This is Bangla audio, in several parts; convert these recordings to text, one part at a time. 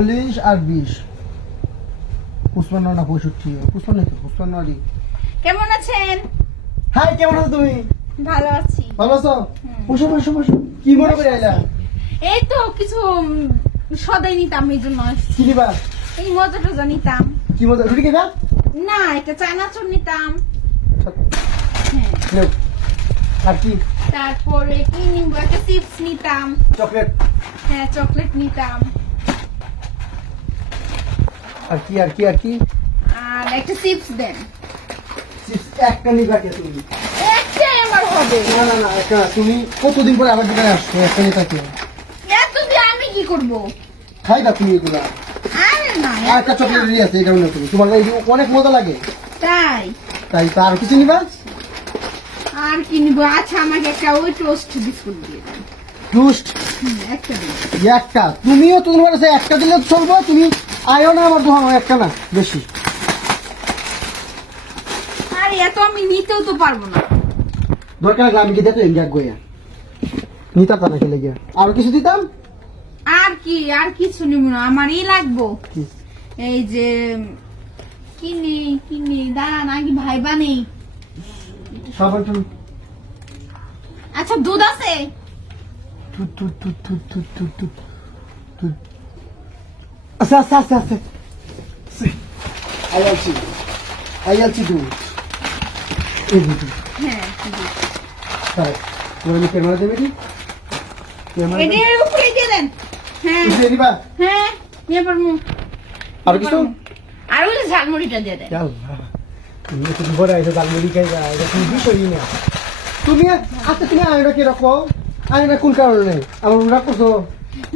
চল্লিশ আর বিশ। পুষ্পান্ন না পঁয়ষট্টি? পুষ্পান্ন পুষ্পান্ন আরই কেমন আছেন? হাই কেমন আছো তুমি? ভালো আছি। ভালো আছো? বসো বসো বসো। কি মনে করে আইলা? এই তো কিছু সদাই নিতাম এই জন্য। কি নিবা এই মজা টজা নিতাম। কি মজা? রুটি খাইবা না একটা চানাচুর নিতাম। হ্যাঁ। আর কি? তারপরে কি নিব? একটা চিপস নিতাম। চকলেট। হ্যাঁ চকলেট নিতাম। আর কি আর কি আর কি? আর একটা চিপস দেন। চিপস একটা নিবা কে তুমি। একটাই আমার হবে। না না না একটা তুমি কতদিন পরে আবার দোকানে আসছো? একটা কে আমি কি করব? খাইবা তুমি এগুলা? আরে না একটা চকলেট আছে তুমি। তোমার এই অনেক মজা লাগে। তাই। তাই তো আর কিছু নিবা? আর কি নিব? আচ্ছা আমাকে একটা ওই টোস্ট বিস্কুট দিয়ে দেন। টুস্ট একটা দিন। একটা? তুমিও তোমার কাছে একটা দিলে চলবো তুমি আয়না আমার দোকান একটা না বেশি। আরে এত আমি নিতেও তো পারব না। দরকার আমি কি দেখলে ইন্ডিয়া গইয়া? নিতাম তা নাকি লেগে। আর কিছু দিতাম? আর কি আর কিছু নিব না আমার ই লাগবো এই যে কিনে কিনে দাঁড়া আগে ভাইবা নেই। সাবান আচ্ছা দুধ আছে? দুধ দুধ দুধ দুধ দুধ দুধ আচ্ছা আচ্ছা আচ্ছা আচ্ছা আইয়ালছি আইয়ালছি তু এই দুটো হ্যাঁ দুধ। তাই তোমার আমি ক্যামেরা দেবে কি? ক্যামেরা এটার উপরে দিয়ে দেন। হ্যাঁ। দিয়ে দিবা? হ্যাঁ নিয়ে পারব আর কিছু? আর ওই যে ঝালমুড়িটা দিয়ে দেন। আল্লাহ তুমি একটু ঘরে আইসো ডালমুড়ি খাইবা এটা তুমি বিষয়ই না? তুমি আচ্ছা তুমি আইবা কি রাখো? আইবা কোন কারণে? আমার করছ?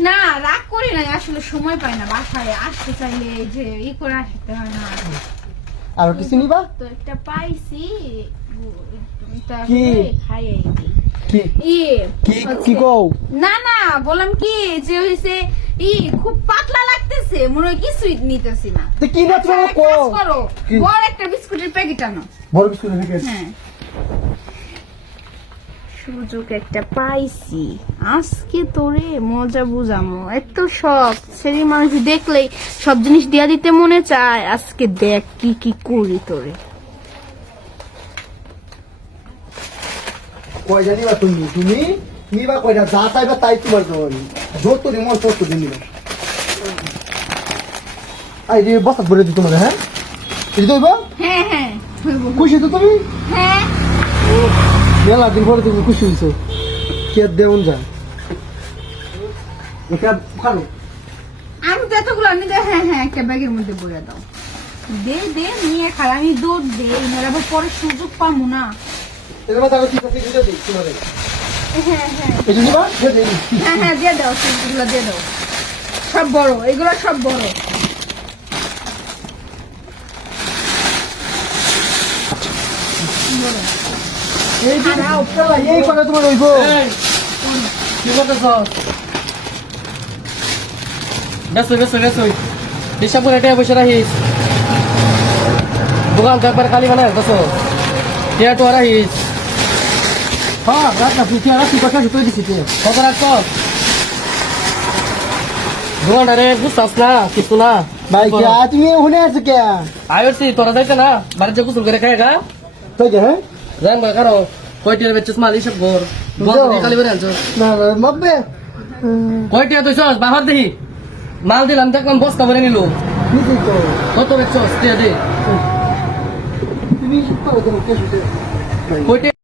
না রাগ করি না আসলে সময় পাই না বাসায় আসতে চাইলে যে ই করে আসতে হয় না। আর কিছু নিবা তো একটা পাইছি কি? কও? না না বললাম কি যে হইছে ই খুব পাতলা লাগতেছে মনে হয় কিছুই নিতেছি না। তো কি না তুমি কও? করো বড় একটা বিস্কুটের প্যাকেট আনো। বড় বিস্কুট রেখে হ্যাঁ। সুযোগ একটা পাইছি। আজকে তোরে মজা বুঝামো। এত সব ছেলে মানুষ দেখলেই সব জিনিস দিয়া দিতে মনে চায়। আজকে দেখ কি কি করি তোরে। কয়টা নিবা তুমি? তুমি নিবা কয়টা? যা চাইবা তাই তোমার জন্য। যত দিন মন তত দিন নিবা। আই রে বসত বলে দি তোমার হ্যাঁ? দইব হ্যাঁ হ্যাঁ। খুশি তো তুমি? হ্যাঁ। মেলা দিন পরে তুমি খুশি হইছো। কে দেউন যা এটা খালো আমি তো এতগুলো আমি হ্যাঁ হ্যাঁ একটা ব্যাগের মধ্যে বলে দাও। দে দে নিয়ে খাই আমি দৌড় দে এনার আবার পরে সুযোগ পাবো না। ঠিক আছে এটা হ্যাঁ হ্যাঁ এটা নিবা হ্যাঁ হ্যাঁ দিয়ে দাও দিয়ে দাও। সব বড় এগুলো সব বড়। এই যে এই কয়টা তোমার হইব কি করতেছ ব্যস্ত ব্যস্ত ব্যস্ত হিসাব করে টেয়া বসে রাখিস দোকান তো একবার খালি বানায় দশ টিয়া তো রাখিস হ্যাঁ রাখ না তুই আর কি কথা তুই দিছিস কত রাখছ দোকানটা রে বুঝতাস না কিছু না ভাই কে তুমি ওখানে আছে কে আয়রছি তোরা যাইতে না বাড়িতে গোসল করে খায় গা তুই কে হ্যাঁ জান বা কারও কয়টিয়ার বেচছিস মাল কর। বুঝো। খালি বেড়ে আনছ। মাপবে? কয়টিয়া তুই চস বাহার দেখি। মাল দিলাম দেখলাম বস্তা ভরে নিল। কত বেচছস দে। কয়টিয়া